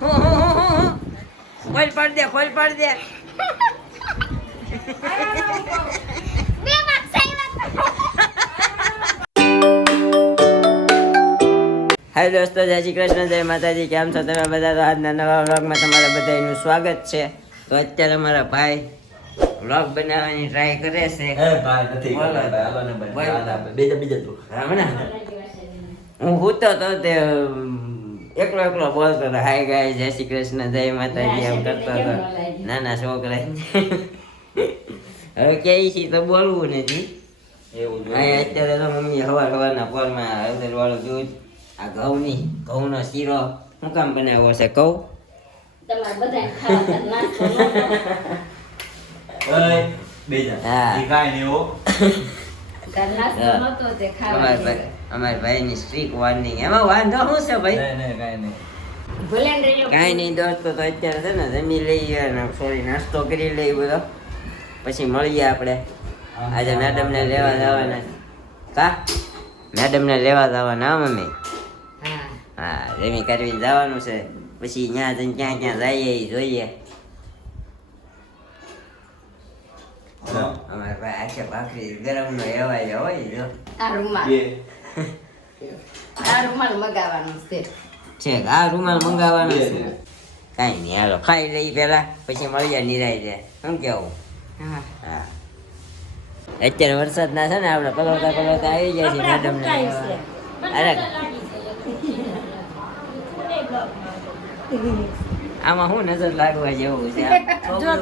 ખોલ પાડ દે ખોલ પાડ દે હાય દોસ્તો, જય શ્રી કૃષ્ણ, જય માતાજી. કેમ છો તમે બધા? તો આજના નવા વ્લોગમાં તમારા બધાનું સ્વાગત છે. તો અત્યારે મારા ભાઈ વ્લોગ બનાવવાની ટ્રાય કરે છે. હું હૂતો તો તે એકલો એકલો બોલતો હતો, હાય ગાય, જય શ્રી કૃષ્ણ, જય માતાજી એમ કરતો હતો. નાના છોકરા હવે કે તો બોલવું નથી. અત્યારે તો મમ્મી સવારના પોરમાં હળદર વાળું દૂધ, આ ઘઉંનો શીરો શું કામ બનાવ્યો છે કહું? અમારા ભાઈ ની સ્ટ્રીક વોર્નિંગ. એમાં વાંધો શું છે ભાઈ? કઈ નહીં દોસ્તો, તો અત્યારે છે ને જમી લઈએ અને થોડી નાસ્તો કરી લઈએ બધો, પછી મળીએ આપણે. આજે મેડમ ને લેવા જવાના. કા મેડમ ને લેવા જવાના મમ્મી? હા, રેમી કરવી જવાનું છે. પછી ત્યાં જઈને ક્યાં ક્યાં જઈએ એ જોઈએ. અમારે ભાઈ આખે ભાખરી ગરમ નો એવાય હોય જો. આ રૂમાલ મગાવવાનો છે. આ રૂમાલ મંગાવવાનો છે. કઈ નહીં, હાલો ખાઈ લઈ પેલા, પછી મળીએ નિરાય જાય. શું કેવું? હા, અત્યારે વરસાદ ના છે ને, આપણે પલવતા પલવતા આવી જાય છે મેડમ ને. અરે આમાં શું નજર લાગવા જેવું છે?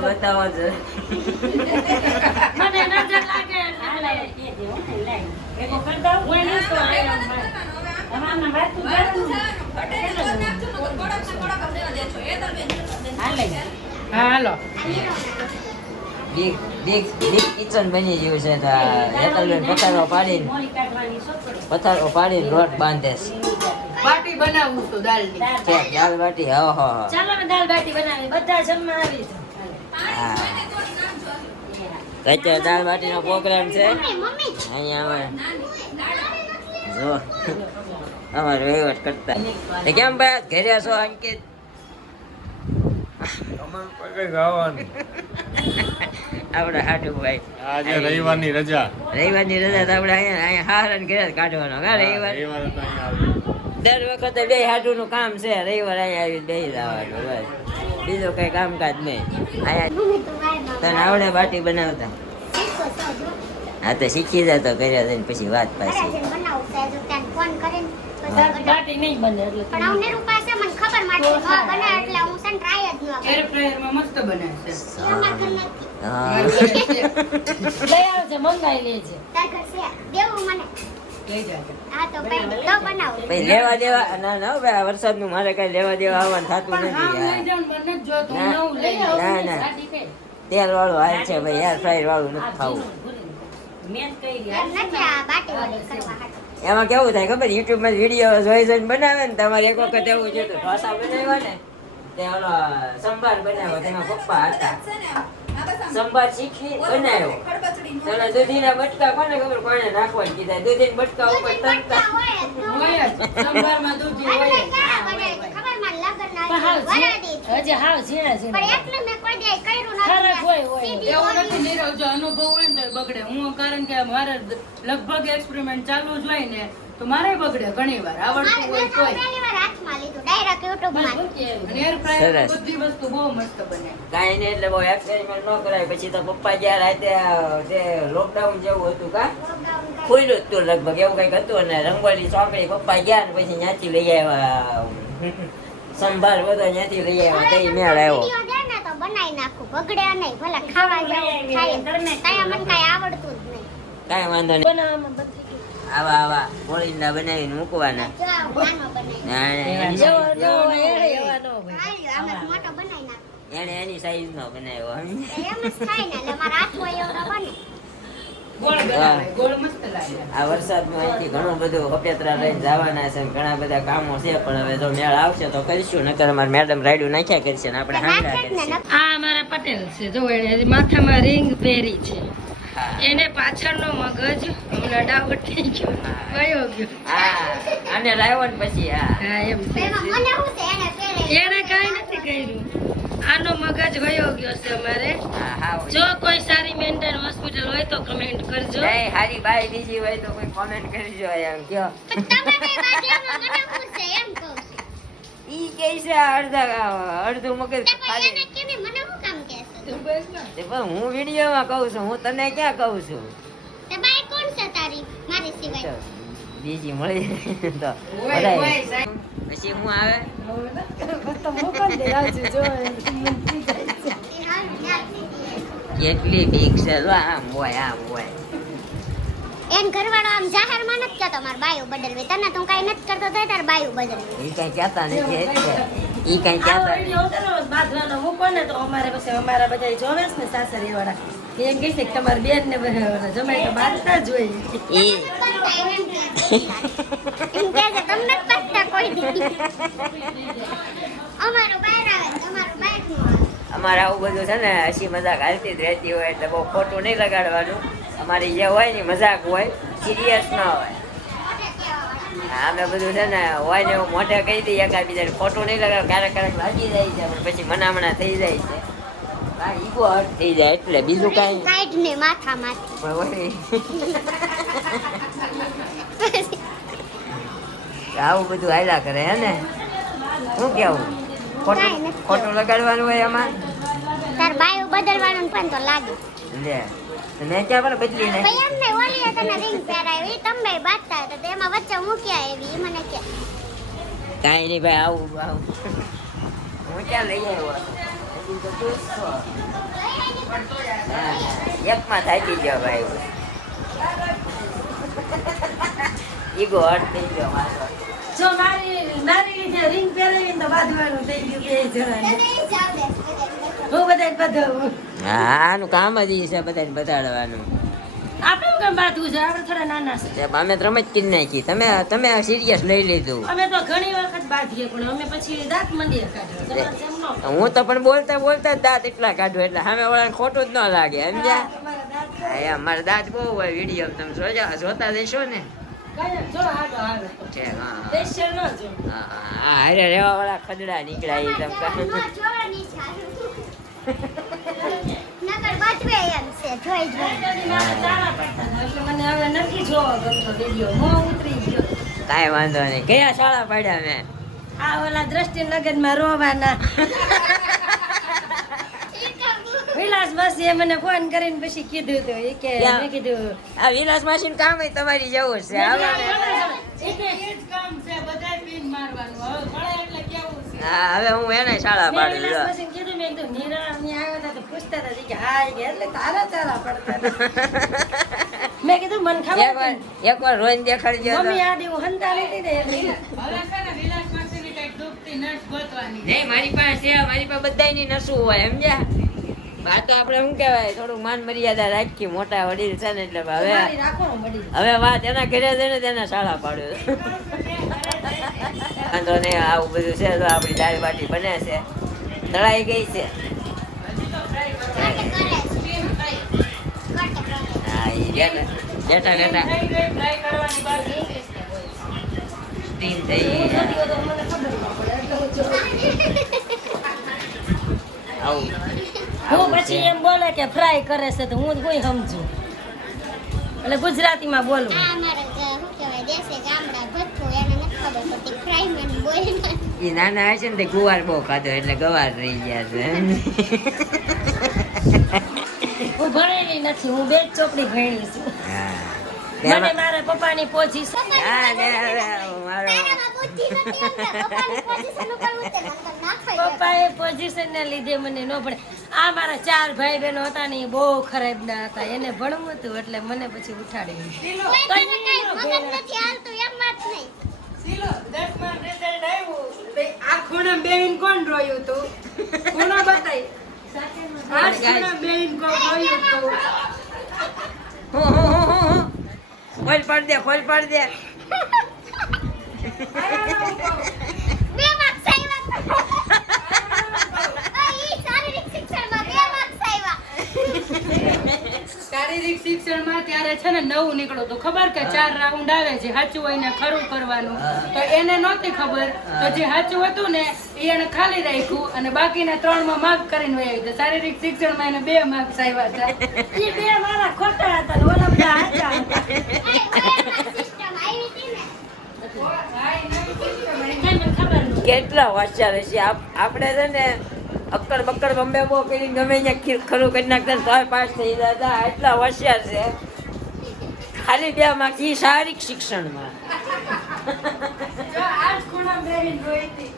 બતાવો છો. હાલો બિગ કિચન બની ગયું છે. હેતલબેન પથારો પાડીને લોટ બાંધે છે. બાટી બનાવું છું દાળની. દાળ બાટી. હા હા, ચાલો ને દાળ બાટી બનાવી, બધા જમવા આવી છે. અત્યારે દાળ બાટી નો પ્રોગ્રામ છે અહીંયા. જો અમારે વહીવટ કરતા. કેમ ભાઈ ઘરે છો અંકિત? આપડે હાટું ભાઈ આજે રવિવારની રજા. રવિવારની રજા તો આપડે અહીંયા હારણ ઘરે કાઢવાનો. રવિવાર દર વખતે બે હાટું નું કામ છે. રવિવાર અહીંયા આવી બેસી જવાનું, બસ બીજું કઈ કામકાજ નહીં. અહીંયા તને આવડે બાટી બનાવતા? હા, તો શીખી જતો ઘરે જઈને પછી વાત પાછી. બાટી નહીં બને એટલે પણ અવનેરું પાસે મને ખબર માટી ન બને એટલે હું સન ટ્રાય જ ન કરું. એર ફ્રાયર માં મસ્ત બને છે. એમાં કર નથી. હા, લઈ આવજે, મંગાઈ લેજે. તાર ઘર છે દેવું મને લઈ જાજે. હા તો ભાઈ તો બનાવો. ભાઈ લેવા દેવા ના ભાઈ, વરસાદ નું મારે કઈ લેવા દેવા આવવાનું થતું નથી. લઈ જાવ મને જો તો ના, નવું લઈ ના ના, તેલ વાળું હાલ છે ભાઈ, એર ફ્રાયર વાળું નથી ખાવું. મેં કહી એમ નથી આ બાટી વાળી કરવા હાટુ. એમાં કેવું થાય ખબર? યુટ્યુબ માં વિડીયો જોઈને બનાવે ને, તમારે એક વખત એવું છે તો ઢોસા બનાવ્યા ને, તે ઓલો સંભાર બનાવ્યો, તેમાં પપ્પા હતા. સંભાર શીખી બનાવ્યો. તને દૂધીના બટકા કોને ખબર કોને નાખવાનું કીધા? દૂધીના બટકા ઉપર તરતા હોય જ સંભારમાં દૂધી હોય જ. ખબર માં લગન ના વરા દી હજી હાવ ઝીણા પણ ઝીણા એટલે મેં કોઈ દે કર્યું ફરક નથી. હોય એવું નથી નીરવ, જો અનુભવ હોય ને તો બગડે. હું કારણ કે મારે લગભગ એક્સપેરિમેન્ટ ચાલુ જ હોય ને તો મારે બગડે ઘણી વાર, આવડતું હોય તોય. પહેલી વાર હાથમાં લીધું ડાયરેક્ટ યુટ્યુબ માં. અને એર ફ્રાયર સરસ. બધી વસ્તુ બહુ મસ્ત બને. કાંઈ નહીં, એટલે બહુ એક્સપેરિમેન્ટ ન કરાય. પછી તો પપ્પા જ્યાં રાતે તે લોકડાઉન જેવું હતું કા ખુલ્લું જ હતું લગભગ, એવું કઈક હતું. અને રંગોળી ચોકડી પપ્પા ગયા ને પછી ત્યાંથી લઈ આવ્યા સંભાર બધો, ત્યાંથી લઈ આવ્યા. તે મેળ આવ્યો. વિડિયો દે ને તો બનાવી નાખું, બગડે નહીં, ભલે ખાવા જેવું થાય. તયા મને કાંઈ આવડતું જ નહીં. કાંઈ વાંધો નહીં. બનાવવામાં બધી આવા બોલિંડા બનાવીને મૂકવાના. જો આ નાનો બનાવી ના, જેવો ન હોય એવા ન હોય. નાખ્યો. આમાં મોટો બનાવી નાખું. એને એની સાઈઝ નો બનાવ્યો. એમ જ થાય ને એટલે મારા હાથમાં એવડો બને. ગોળ બનાવે, ગોળ મસ્ત લાગે. આ વરસાદમાં અહીંથી ઘણું બધું અપેત્રા લઈને જવાના છે, ઘણા બધા કામો છે. પણ હવે જો મેળ આવશે તો કરીશું, નકર અમારે મેડમ રાયડું નાખ્યા કરશે ને આપણે હાંડા કરશે. આ મારા પટેલ છે, જો એને માથામાં રિંગ પહેરી છે. એને પાછળનો મગજ હમણાં ડાઉટ થઈ ગયો, વયો ગયો. હા, આને લાવ્યો ને પછી હા હા એમ છે. એમાં મને શું છે એને ફેરે એને કાંઈ કર્યું. આનો મગજ વયો ગયો છે અમારે. હા હા જો કોઈ સારી મેન્ટલ હોસ્પિટલ હોય તો કમેન્ટ કરજો. નહીં હારી બાઈ બીજી હોય તો કોઈ કોમેન્ટ કરજો એમ કયો પણ તમે કઈ વાડીઓમાં મને પૂછે એમ કહું છું. ઈ કે છે અડધું મગજ તો પછી ખાલી એને કેમ મને શું કામ કહેશો? તે પણ હું વિડીયોમાં કહું છું હું તને ક્યાં કહું છું તે બાઈ કોણ છે તારી મારી સિવાય? બીજી મળી તો બધાય. પછી હું આવે કેટલી બીક છે જો આમ હોય એન ઘરવાળો આમ જાહેરમાં નથી કહેતો માર બાયું બદલવી. તને તું કાંઈ નથી કરતો તો તાર બાયું બદલવી. ઈ કઈ કહેતા નથી એટલે ઈ કઈ આ કહેતા વિડીયો ઉતારો બાંધવાનો મૂકો ને તો અમારે પછી અમારા બધા જોવે છે ને સાસરી વાળા એમ કહે છે કે તમારી બેન ને બધા જમાઈ તો બાંધતા જ હોય. ઈ એમ કહે છે તમને જ પત્તા કોઈ દી. અમારું બહાર આવે તમારું બહાર નું આવે. અમારે આવું બધું છે ને હસી મજાક હાલતી જ રહેતી હોય એટલે બહુ ખોટું નહીં લગાડવાનું. અમારી જે હોય ને મજાક હોય સિરિયસ ન હોય. અમે બધું છે ને હોય ને એવું મોઢે કહી દઈએ એકાબીજાને ખોટું નહીં લગાડ. ક્યારેક લાગી જાય છે પણ પછી મનામણા થઈ જાય છે. ઈગો હર્ટ થઈ જાય એટલે બીજું કાંઈ સાઈડ ને માથામાંથી. પણ વળી આવું બધું હાલ્યા કરે હે ને શું કેવું ખોટું ખોટું લગાડવાનું હોય એમાં તાર બાયું બદલવાનું પણ તો લાગે. લે મેં ક્યાં પણ બદલી ને ભાઈ એમ નહીં ઓલીએ તને રિંગ પહેરાવી તમે બાંધતા હતા તો એમાં વચ્ચે મૂક્યા એવી ઈ મને કે કાંઈ નહીં ભાઈ આવું હું ક્યાં લઈ આવ્યો હજુ તો તું જ છો. હા, એકમાં થાકી ગયો ભાઈ ઈગો હર્ટ થઈ ગયો મારો. જો મારી લીધે રિંગ પહેરાવીને તો બાંધવાનું થઈ ગયું બે જણાને. તને જ આવડે હું બધાને બધાવું. હા આનું કામ જ ઈ છે બધાને બતાડવાનું. આપણે કેમ બાંધવું છે? આપણે થોડા નાના છે. તે અમે તો રમત કરી નાખી તમે સિરિયસ લઈ લીધું. અમે તો ઘણી વખત બાંધીએ પણ અમે પછી દાંત મંડીએ કાઢ્યો. તમારે જેમ ન. હું તો પણ બોલતા બોલતા જ દાંત એટલા કાઢું એટલે સામે વાળાને ખોટું જ ન લાગે સમજ્યા. તમારા દાંત હા, એમ મારા દાંત બહુ હોય વિડીયો તમે જોતા જશો ને કાંઈ જો આગળ આવે. છે, હા સ્પેશિયલ ન જો. હા હારે રહેવા વાળા ખદડા નીકળ્યા ઈ તમ કા. જોવાની છે નકર બાજવે એમ છે જોઈ જોઈ. મારે તારા પડતા હતા એટલે મને હવે નથી જોવો ગમતો વિડીયો. મોં ઉતરી ગયો. કાંઈ વાંધો નહીં. કયા શાળા પડ્યા મેં આ ઓલા દ્રષ્ટિનગરમાં રોવાના વિલાસ માસી મને ફોન કરીને પછી કીધું હતું ઈ કે ક્યાં? મેં કીધું આ વિલાસ માસી કામ ય તમારી જેવું છે આવા ને. એ જ કામ છે બધાય પીન મારવાનું હવે મળે એટલે કેવું છે હા હવે હું એને શાળા મેં પાડું વિલાસ જો. માસીને કીધું મેં કીધું નીરા અહીં આવ્યા હતા તો પૂછતા હતા કે હા ઈ કે એટલે તારા પડતા હતા. મેં કીધું મને ખબર એકવાર રોઈને દેખાડજો તો. મમ્મી આ દેવું હંતા લીધી ને એટલે હવે છે ને વિલાસ માસીની કઈક દુખતી નસ ગોતવાની નહીં મારી પાસે છે મારી પાસે બધાયની નસું હોય સમજ્યા. આ તો આપણે શું કહેવાય થોડુંક માન મર્યાદા રાખી મોટા વડીલ છે ને એટલે હવે મારી રાખવાનું મળી હવે વાત એના ઘરે જઈને તેના શાળા પાડ્યું. વાંધો નહીં આવું બધું છે તો આપણી દાળ બાટી બને છે તળાઈ ગઈ છે. હા ઈ બેઠા બેઠા થઈ ગઈ ટ્રાય કરવાની બાકી સ્ટીમ થઈ ગઈ. મને ખબર ન પડે એટલે હું જોઉં. આવું હું આવું પછી છે. એમ બોલે કે ફ્રાય કરે છે તો હું કોઈ સમજુ એટલે ગુજરાતીમાં બોલું. આ અમારે શું કહેવાય દેશે ગામડા ભઠ્ઠું એને નથી ખબર પડતી ફ્રાયમાં ને બોઈલમાં. ઈ નાના હશે ને તે ગુવાર બહુ ખાધો એટલે ગવાર રહી ગયા છે. હું ભણેલી નથી હું બે જ ચોપડી ભણી છું. હા મને તેમાં- મારા પપ્પાની પોઝિશન હા ને હવે મારો તારામાં બુદ્ધિ નથી એમ કે પપ્પાની પોઝિશન ઉપર ઉતરે નકર નાખાઈ જાય. પપ્પાએ પોઝિશન ના લીધે મને ન ભણે. આ મારા 4 ભાઈ બહેનો હતા ને એ બહુ ખરાબ ના હતા એને ભણવું હતું એટલે મને પછી ઉઠાડી. કોઈ તને કાંઈ મગજ નથી હાલતું એમ વાત નહીં. સીલો 10માં રિઝલ્ટ આવ્યું આ ખૂણા બેહીન કોણ રોયું તું ખૂણા બતાય આ ખૂણા બેહીન કોણ રોયું તું ખોલ પાડ દે ખોલ પાડ દે. બે માર્ક્સ આવ્યા. ઈ શારીરિક શિક્ષણમાં 2 માર્ક્સ આવ્યા. શારીરિક શિક્ષણમાં ત્યારે છે ને 9 નીકળો તો ખબર કે 4 રાઉન્ડ આવે છે સાચું હોય ને ખરું કરવાનું તો એને નહોતી ખબર તો જે સાચું હતું ને ઈ એને ખાલી રાખ્યું અને બાકીના 3 માં માર્ક કરીને વહી આવી. તો શારીરિક શિક્ષણમાં એને 2 માર્ક્સ આવ્યા હતા. ઈ 2 મારા ખોટા હતા ને ઓલા બધા સાચા હતા. સિસ્ટમ આવી હતી ને મને ખબર નહોતી. કેટલા હોશિયાર હશે આપણે છે ને અક્કડ બક્કડ બમ્બે બો કરી ગમે ત્યાં ખરું કરી નાખતા ને તોય પાસ થઈ જતા. એટલા હોશિયાર છે ખાલી 2 માર્ક ઈ શારીરિક શિક્ષણમાં. જો આજ ખૂણામાં બેહીને રોઈ હતી.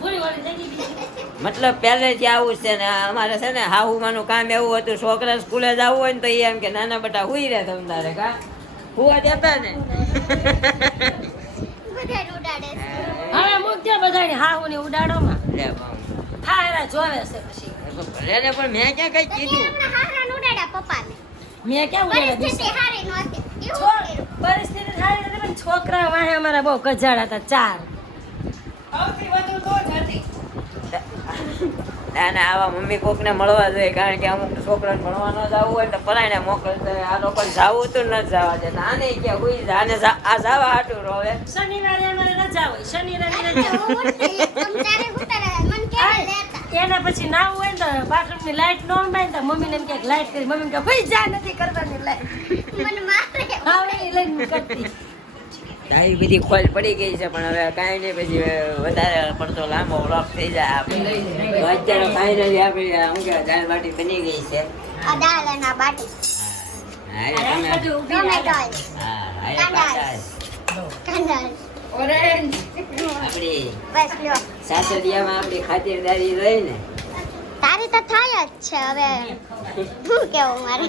પૂરી વાળી જગી ગઈ. મતલબ પહેલેથી આવું છે ને અમારે છે ને હાહુમાનું કામ એવું હતું છોકરા સ્કૂલે જવું હોય ને તો એ એમ કે નાના બટા હુઈ રહે તમ તારે કા હુવા દેતા ને બધાય ઉડાડે છે. હવે મૂકજો બધાને હાહુને ઉડાડોમાં. લે બામ. હા એના જોવે છે પછી. ભલે ને પણ મેં ક્યાં કઈ કીધું. એમને હારાને ઉડાડ્યા પપ્પાને. મેં ક્યાં ઉડાડ્યા પરિસ્થિતિ હારી નહોતી. એવું કર્યું. પરિસ્થિતિ સારી નથી પણ છોકરા વાહે અમારા બહુ ગજાડા હતા 4. સૌથી વધુ તો જ હતી. ના ના આવા મમ્મી કોકને મળવા જોઈએ કારણ કે અમુક છોકરાને ભણવા ન જવું હોય તો પરાયણે મોકલતો આ લોકોને જવું તો ન જવા દે આને કે હુઈ જા આને આ જવા હાટું રોવે. શનિવારે અમારે રજા હોય શનિવારે રજા હું ઉઠતી, તમ તારે ઉતારે, મને કેવા લેતા. એના પછી નાવું હોય ને તો બાથરૂમની લાઈટ ન અંબાય ને તો મમ્મીને એમ કે લાઈટ કરી મમ્મી કે ભાઈ જા નથી કરવાની લાઈટ મને મારે. આવડી લઈને કરતી. આવી બધી ખોલ પડી ગઈ છે પણ હવે કાંઈ નહીં પછી વધારે પડતો લાંબો વ્લોગ થઈ જાય આપણે તો અત્યારે ફાઇનલી આપણી શું કહેવાય દાળ બાટી બની ગઈ છે. આ દાળ અને આ બાટી. હા તમે ટોમેટો, હા કાંદા. કાંદા. ઓરેન્જ આપણી બસ લ્યો. સાસરિયામાં આપણી ખાતરદારી રહી ને તારી તો થાય જ છે હવે. શું કેવું મારે?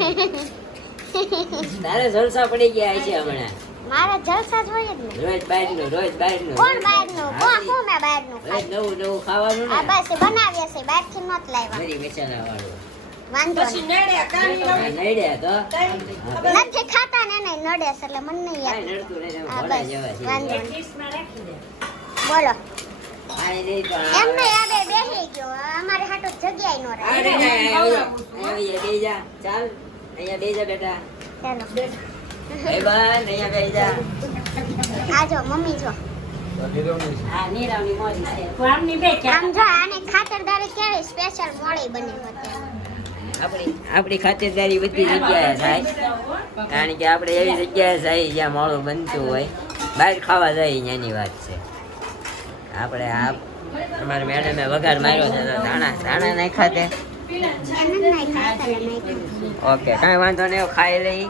તારે જલસા પડી ગયા છે હમણાં મારા જલસા જ હોય જ ને. રોજ બહારનું કોણ બહારનું? કોણ હું મેં બહારનું રોજ ખાઈ? નવું નવું ખાવાનું આ ને બસ બનાવીએ છે, બહારથી નહોત લાવ્યા. મરી મસાલા વાળું વાંધો પછી નહીં. નડ્યા કાની નડ્યા તો નથી ખાતા ને એને નડે છે એટલે મને નહીં કાંઈ યાદ. નડતું નહીં હા ભોળા બસ જેવા છે વાંધો નહીં. ડીશમાં રાખી દે. બોલો. કાંઈ નહીં પણ એમને આ બે બેસી ગયો. અમારે હાટુ જગ્યાએ નો રહે. અહીંયા બેહી જા ચાલ અહીંયા બેહી જા બેટા ચાલો. ભાઈ બન અહીંયા બેહી જા આ જો મમ્મી જો. હા નીરાવની મોરી છે તો આમની બે ક્યાં આમ જો આને ખાતરદારી કેવી સ્પેશિયલ મોળી બની હતી. આપણી ખાતરદારી બધી જગ્યાએ થાય કારણ કે આપણે એવી જગ્યાએ જાય જ્યાં મોડું બનતું હોય બહાર ખાવા જાય ત્યાંની વાત છે. આપણે આ અમારા મેડમે વઘાર માર્યો છે તો ધાણા નહીં ખાતે. એને નહીં ખાતા ને નહીં ખાતા. ઓકે કાંઈ વાંધો નહીં ખાઈ લઈ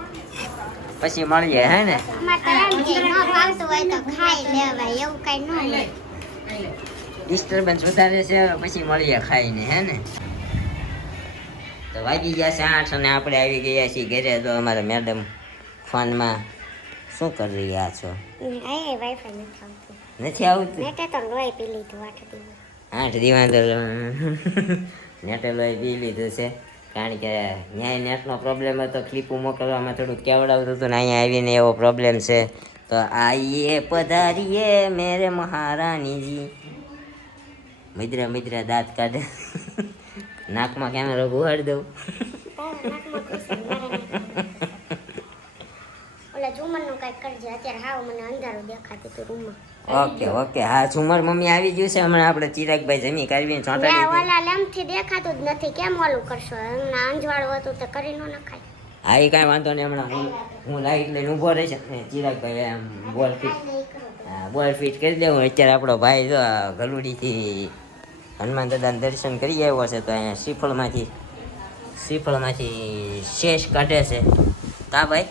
પછી મળીએ હે ને. અમારે તો એમ કે ન ભાવતું હોય તો ખાઈ લેવાય એવું કઈ ન હોય. ડિસ્ટર્બન્સ વધારે છે પછી મળીએ ખાઈને હે ને. તો વાગી ગયા છે 8 અને આપણે આવી ગયા છીએ ઘરે. તો અમારા મેડમ ફોનમાં શું કરી રહ્યા છો? એ વાઈફાઈ નથી આવતું. નથી આવતું મેં તો લોહી પી લીધું 8 દિવસ. 8 દિવસ નેટે લોહી પી લીધું છે કારણ કે ન્યાય નેટનો પ્રોબ્લેમ હતો. ક્લિપો મોકલવામાં થોડુંક કેવડાવતું હતું ને અહીંયા આવીને એવો પ્રોબ્લેમ છે. તો આઈએ પધારીએ મેરે મહારાણીજી. મિદ્રા મિદ્રા દાંત કાઢે નાકમાં કેમેરો ગુહાડી દઉં. ઓલા ઝુમરનું કઈક કરજે અત્યારે હાવ મને અંધારું દેખાતું હતું રૂમમાં. ઓકે ઓકે હા ઝુમર મમ્મી આવી ગયું છે હમણાં. આપણે ચિરાગભાઈ જમી કરવી મેં ચોંટાડી ઓલા લેમ્પથી દેખાતું જ નથી કેમ ઓલું કરશો? હમણાં અંજવાળું હતું તો કરી ન નખાય. હા એ કાંઈ વાંધો નહીં. હમણાં હું લાઈટ લઈને ઊભો રહીશ ને ચિરાગભાઈ એમ બોલ ફિટ હા બોલ ફિટ કરી દેવું. અત્યારે આપણો ભાઈ જો ગલુડીથી હનુમાન દાદાના દર્શન કરી આવ્યો છે તો અહીંયા શ્રીફળમાંથી શેષ કાઢે છે. કા ભાઈ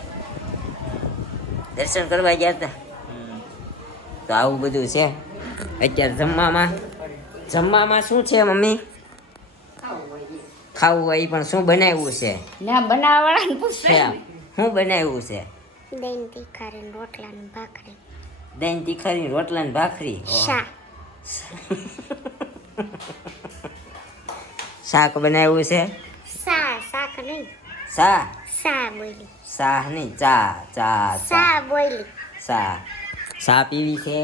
દર્શન કરવા ગયા હતા તો આવું બધું છે. અત્યારે જમવામાં શું છે મમ્મી? ખાવું હોય પણ શું બનાવ્યું છે? ના બનાવવાળાને પૂછે શું બનાવ્યું છે? દહીં તીખારી રોટલા ને ભાખરી. દહીં તીખારી રોટલા ને ભાખરી. શાક. શાક બનાવ્યું છે. શાક નહીં. શા બોલી. શાહ નહીં ચા બોલી. ચા પીવી છે.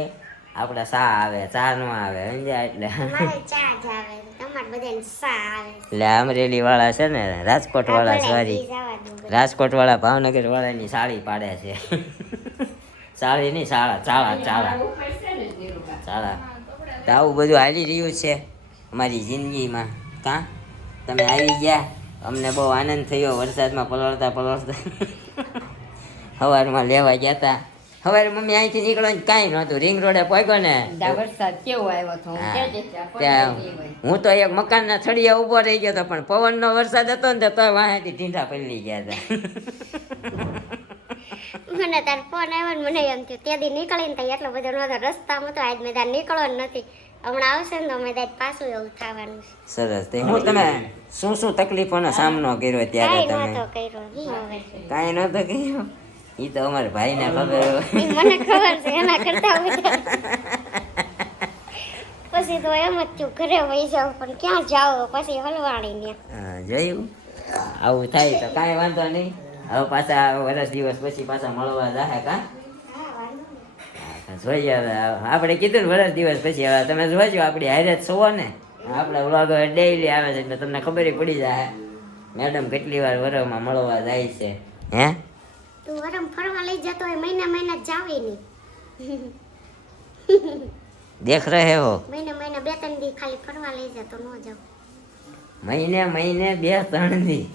આપણે ચા આવે ચા નો આવે સમજ્યા? એટલે મારે ચા જ આવે તમારે બધાને શા આવે. એટલે અમરેલી વાળા છે ને રાજકોટ વાળા સોરી રાજકોટ વાળા ભાવનગર વાળાની સાડી પાડે છે. સાડી નહીં ચાળા તો આવું બધું હાલી રહ્યું છે અમારી જિંદગીમાં. કાં તમે આવી ગયા, અમને બહુ આનંદ થયો વરસાદમાં પલળતા પલળતા. સવારમાં લેવા ગયા હતા. સવારે મમ્મી અહીંથી નીકળવાનું કાંઈ નહોતું, રિંગ રોડે પહોંચ્યો ને વરસાદ કેવો આવ્યો હતો હું હા. ક્યાં જઈશ? ત્યાં હું તો એક મકાનના થળિયા ઊભો રહી ગયો હતો, પણ પવનનો વરસાદ હતો ને તો વાંહેથી ઢીંઢા પલળી ગયા હતા. મને તાર ફોન આવ્યો ને મને એમ થયું તે દી નીકળીને તો એટલો બધો નહોતો રસ્તામાં તો આજ મેં તાર નીકળવાનું નથી, હમણાં આવશે ને તો મેં તાર પાછું એવું થવાનું છે. સરસ. તે હું તમે શું તકલીફોનો સામનો કર્યો ત્યારે કાંઈ તમે? નહોતો કર્યો હું હવે કાંઈ નહોતો કર્યો? એ તો અમારા ભાઈને ખબર હોય. ઈ મને ખબર છે એના કરતા વધારે. પછી તો એમ જ થયું ઘરે વહી જાવ પણ ક્યાં જાવ પછી હલવાણી ને હા, જોયું? આવું થાય તો કાંઈ વાંધો નહીં. હવે પાછા વર્ષ દિવસ પછી પાછા મળવા જાહે કાં? જોઈએ હવે. આપણે કીધું ને વર્ષ દિવસ પછી. હવે તમે જોજો આપણી હારે જ છો ને, આપણા વ્લોગ ડેઈલી આવે છે એટલે તમને ખબર પડી જાય મેડમ કેટલી વાર વરમાં મળવા જાય છે. હે તું વરમ ફરવા લઈ જતો હોય મહિના જાવે નહીં. દેખ રહે હો, મહિને બે ત્રણ દી ખાલી ફરવા લઈ જતો ન જાવ. મહિને 2-3 દી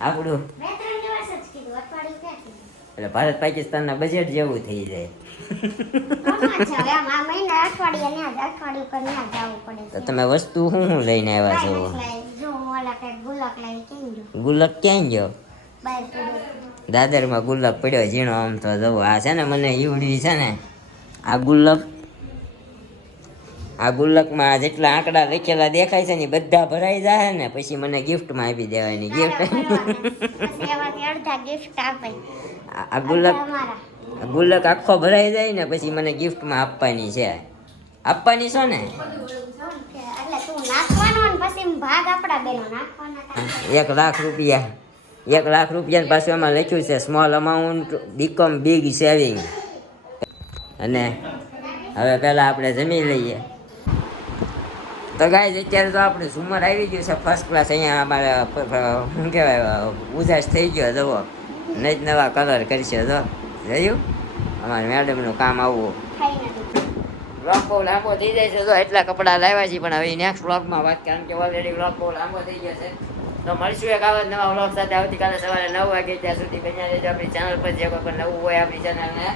આપણું બે ત્રણ દિવસ જ કીધું અઠવાડિયું ક્યાંથી. એટલે ભારત પાકિસ્તાનના બજેટ જેવું થઈ જાય. ઘરમાં જ જાવ એમ આ મહિને અઠવાડિયું પર ન્યા જવું પડે તો છે. તમે વસ્તુ શું લઈને આવ્યા છો? કાંઈ નથી લાવી. જો હું ઓલા કંઈક ગુલાબ લાવી કેમ જો ગુલાબ ક્યાં ગયો? બહાર પડ્યો. દાદરમાં ગુલાબ પડ્યો ઝીણો. આમ તો જવું આ છે ને મને ઈવડી છે ને આ ગુલ્લકમાં જેટલા આંકડા લખેલા દેખાય છે ને ઈ બધા ભરાઈ જાય ને પછી મને ગિફ્ટમાં આપી દેવાની. ગિફ્ટ પછી એમાંથી અડધા ગિફ્ટ આપે. આ ગુલ્લક અમારા ગુલ્લક આખો ભરાઈ જાય ને પછી મને ગિફ્ટમાં આપવાની છે. આપવાની છો ને? એટલે તું નાખવાનો ને પછી ભાગ આપણા બેનો નાખવાના થાય. 1 લાખ રૂપિયા. 1 લાખ રૂપિયા પાછું એમાં લખ્યું છે small amount become big saving. અને હવે પહેલાં આપણે જમી લઈએ. તો ગાઈઝ અત્યારે તો આપણે ઝુમર આવી ગયું છે ફર્સ્ટ ક્લાસ. અહીંયા અમારે શું કહેવાય ઉજાસ થઈ ગયો જવો. નજ નવા કલર કરશે જો. જોયું અમારે મેડમનું કામ આવું. ખાઈ નથી. વ્લોગ બહુ લાંબો થઈ જાય છે તો એટલા કપડાં લાવ્યા છે પણ હવે નેક્સ્ટ વ્લોગમાં વાત, કારણ કે ઓલરેડી વ્લોગ બહુ લાંબો થઈ ગયો છે. તો મળીશું એક આવા જ નવા વ્લોગ સાથે આવતીકાલે સવારે 9 વાગે. ત્યાં સુધી બન્યા રહેજો આપણી ચેનલ પર. જે કોઈ પણ નવું હોય આપણી ચેનલને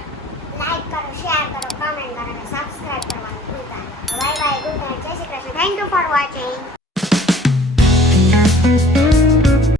લાઈક કરો, શેર કરો, કમેન્ટ કરો અને સબસ્ક્રાઇબ કરવાનું ભૂલતા નહીં. બાય બાય, ગુડ નાઇટ, જય Shri Krishna. Thank you for watching.